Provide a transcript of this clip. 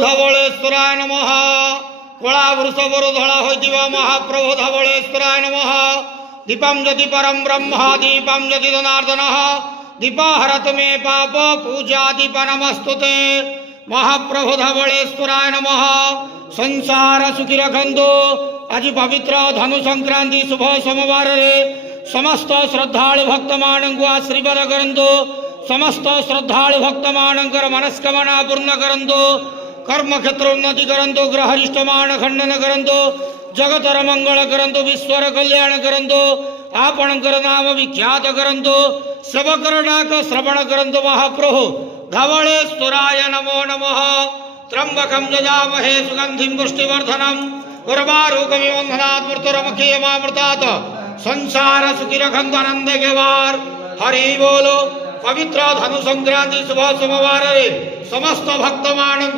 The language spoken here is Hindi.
धवलेश्वराय नमः। कला वृषभर धड़ा होइतिबा महाप्रभु धवलेश्वराय नमः। दीपं ज्योति परम ब्रह्म दीपं ज्योति जनार्दन दीपहरत मे पाप पूजा दीप नमस्तुते। महाप्रभु धवलेश्वराय नमः। संसार सुखी रखंतु। आज पवित्र धनु संक्रांति शुभ सोमवार रे समस्त श्रद्धालु भक्त मानक आशीर्वाद करंतु। समस्त श्रद्धालु भक्त मानकर मनस्कामना पूर्ण करंतु। कर्म क्षेत्र उन्नति करंतु। ग्रहरिष्ट मान खंडन करंतु। जगतर मंगल करंतु। विश्वर कल्याण करंतु। आपणकर नाम विख्यात करंतु। सेवकर डाक श्रवण करंतु। महाप्रभु धवलेश्वराय नमो नमः। त्र्यंबकं यजामहे सुगंधिं पुष्टिवर्धनम् उर्वारुकमिव बन्धनात् मृत्युर्मुक्षीयमामृतात्। संसार सुखी रखंतु आनंद के वार। हरि बोलो। पवित्र धनु संक्रांति शुभ सोमवार समस्त भक्त मानक